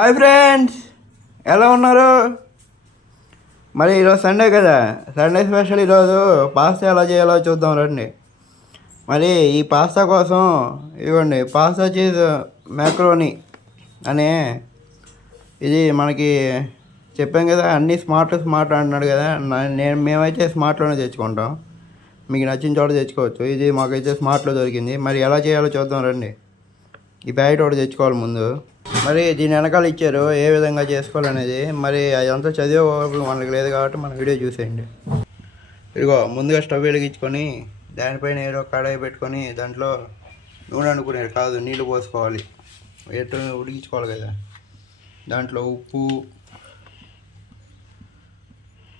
Hi friends, ఎలా ఉన్నారు? మరి ఈరోజు సండే కదా, సండే స్పెషల్ ఈరోజు పాస్తా ఎలా చేయాలో చూద్దాం రండి. మరి ఈ పాస్తా కోసం ఇవ్వండి, పాస్తా చీజ్ మ్యాక్రోనీ అనే ఇది మనకి చెప్పాం కదా, అన్నీ స్మార్ట్ అంటున్నాడు కదా. మేమైతే స్మార్ట్లోనే తెచ్చుకుంటాం, మీకు నచ్చిన చోట తెచ్చుకోవచ్చు. ఇది మాకైతే స్మార్ట్లో దొరికింది. మరి ఎలా చేయాలో చూద్దాం రండి. ఈ ప్యాకెట్ ఒకటి తెచ్చుకోవాలి ముందు. మరి దీని వెనకాల ఇచ్చారు ఏ విధంగా చేసుకోవాలనేది. మరి అదంతా చదివే మనకి లేదు కాబట్టి మన వీడియో చూసేయండి. ఇదిగో ముందుగా స్టవ్ వెలిగించుకొని దానిపైన ఏదో కడాయి పెట్టుకొని దాంట్లో నూనె అనుకునేది కాదు, నీళ్ళు పోసుకోవాలి. ఎటు ఉడికించుకోవాలి కదా. దాంట్లో ఉప్పు,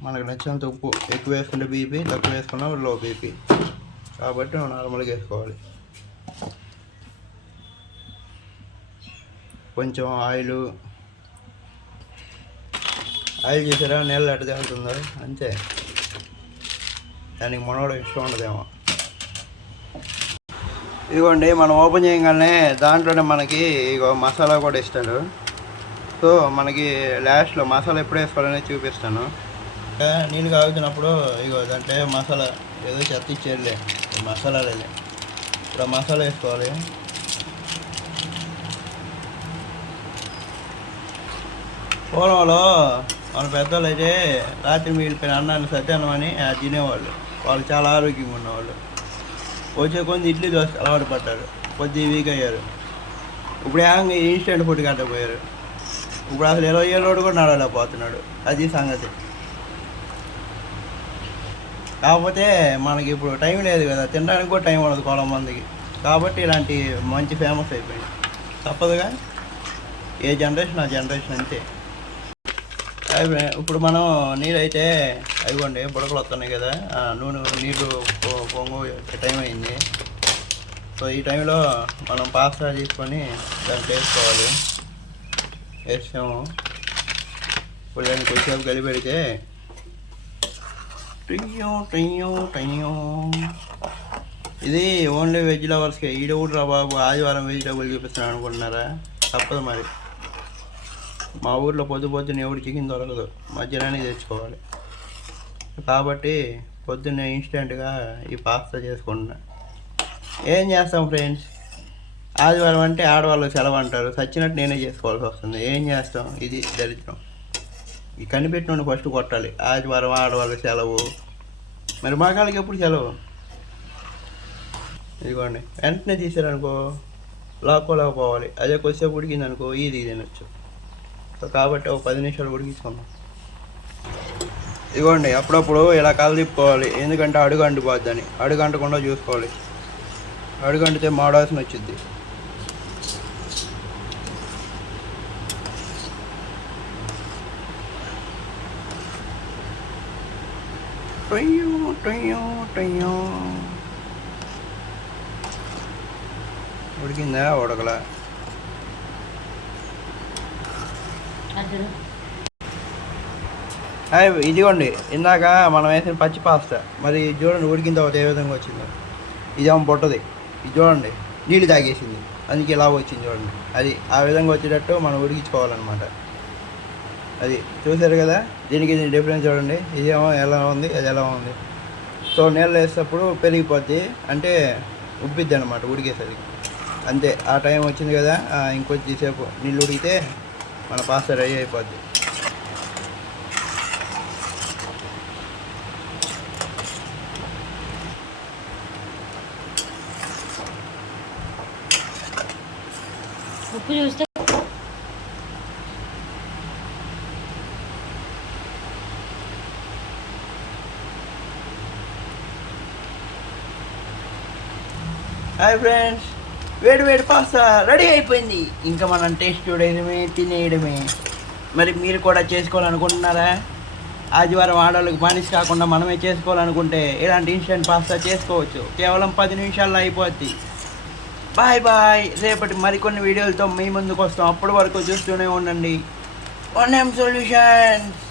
మనకు నచ్చినంత ఉప్పు, ఎక్కువ వేసుకుంటే బీపీ, తక్కువ వేసుకున్నా లో బీపీ కాబట్టి నార్మల్గా వేసుకోవాలి. కొంచెం ఆయిల్ చేసారా, నీళ్ళు ఎట్ట తేలుతుందో అంతే. దానికి మనోడు ఇష్టం ఉండదేమో. ఇదిగోండి, మనం ఓపెన్ చేయగానే దాంట్లోనే మనకి ఇగో మసాలా కూడా ఇస్తాడు. సో మనకి లాస్ట్లో మసాలా ఎప్పుడు వేసుకోవాలనేది చూపిస్తాను. నీళ్ళు కాగుతున్నప్పుడు ఇగో దాంట్లో మసాలా ఏదో చెత్త ఇచ్చేయలే, మసాలా లేదు. ఇప్పుడు మసాలా వేసుకోవాలి. పూర్వంలో మన పెద్దలు అయితే రాత్రి మిగిలిపోయిన అన్నాన్ని సత్యాన్నం అని తినేవాళ్ళు. వాళ్ళు చాలా ఆరోగ్యంగా ఉన్నవాళ్ళు. వచ్చే కొంచెం ఇడ్లీ దోశ అలవాటు పడ్డారు, కొద్దిగా వీక్ అయ్యారు. ఇప్పుడు ఏకంగా ఇన్స్టెంట్ ఫుడ్ కట్టపోయారు. ఇప్పుడు అసలు 20 ఏళ్ళోడు కూడా నడవలేకపోతున్నాడు. అది సంగతి. కాకపోతే మనకి ఇప్పుడు టైం లేదు కదా, తినడానికి కూడా టైం ఉండదు చాలా మందికి. కాబట్టి ఇలాంటి మంచి ఫేమస్ అయిపోయింది. తప్పదుగా, ఏ జనరేషన్ ఆ జనరేషన్ అంతే. ఇప్పుడు మనం నీళ్ళు అయితే అయిపోండి, బుడకలు వస్తున్నాయి కదా, నీళ్ళు పొంగు టైం అయింది. సో ఈ టైంలో మనం పాస్తా తీసుకొని దాన్ని వేసుకోవాలి. వేసాము. ఇప్పుడు దాన్ని కొద్దిసేపు కలిపెడితే ఇది ఓన్లీ వెజ్ లవర్స్కే. ఈడవుడు రా బాబు, ఆదివారం వెజిటేబుల్ చూపిస్తున్నాను అనుకుంటున్నారా? తప్పదు మరి. మా ఊర్లో పొద్దున్నే ఎవడు చికెన్ దొరకదు, మధ్యాహ్నానికి తెచ్చుకోవాలి. కాబట్టి పొద్దున్నే ఇన్స్టెంట్గా ఈ పాస్తా చేసుకుంటున్నా. ఏం చేస్తాం ఫ్రెండ్స్, ఆదివారం అంటే ఆడవాళ్ళు సెలవు అంటారు. సచ్చినట్టు నేనే చేసుకోవాల్సి వస్తుంది. ఏం చేస్తాం, ఇది దరిద్రం. ఈ కనిపెట్టిన ఫస్ట్ కొట్టాలి. ఆదివారం ఆడవాళ్ళు సెలవు, మరి మగాళ్ళకి ఎప్పుడు సెలవు? ఇదిగోండి, వెంటనే తీసారనుకో లాక్కోలేకపోవాలి. అదే కొద్దిసేపు ఉడికిందనుకో ఇది తినొచ్చు. సో కాబట్టి ఒక 10 నిమిషాలు ఉడికించుకుందాం. ఇదిగోండి, అప్పుడప్పుడు ఇలా కళ్ళు తిప్పుకోవాలి, ఎందుకంటే అడుగు అంటిపోద్దని. అడుగు అంటకుండా చూసుకోవాలి. అడుగు అంటితే మాడాల్సిన వచ్చింది. ఉడికిందా? ఉడకలా? ఇదిగోండి, ఇందాక మనం వేసిన పచ్చి పాస్తా. మరి చూడండి ఉడికిన తర్వాత ఏ విధంగా వచ్చిందో. ఇదేమో బొట్టది, ఇది చూడండి నీళ్ళు తాగేసింది, అందుకే ఇలా వచ్చింది చూడండి. అది ఆ విధంగా వచ్చేటట్టు మనం ఉడికించుకోవాలన్నమాట. అది చూసారు కదా, దీనికి డిఫరెన్స్ చూడండి. ఇదేమో ఎలా ఉంది, అది ఎలా ఉంది. సో నీళ్ళు వేసేటప్పుడు పెరిగిపోద్ది, అంటే ఉబ్బిద్ది అనమాట ఉడికేసరికి. అంతే, ఆ టైం వచ్చింది కదా. ఇంకొద్దిసేపు నీళ్ళు ఉడికితే మన పాస్తా రెడీ అయిపోద్ది. ఉప్పు చూస్తే హాయ్ ఫ్రెండ్స్, వేడి పాస్తా రెడీ అయిపోయింది. ఇంకా మనం టేస్ట్ చూడడమే, తినేయడమే. మరి మీరు కూడా చేసుకోవాలనుకుంటున్నారా? ఆదివారం ఆడవాళ్ళకి బానిస కాకుండా మనమే చేసుకోవాలనుకుంటే ఇలాంటి ఇన్స్టెంట్ పాస్తా చేసుకోవచ్చు. కేవలం 10 నిమిషాల్లో అయిపోద్ది. Bye bye. రేపటి మరికొన్ని వీడియోలతో మీ ముందుకు వస్తాం. అప్పటి వరకు చూస్తూనే ఉండండి వన్ ఎం సొల్యూషన్స్.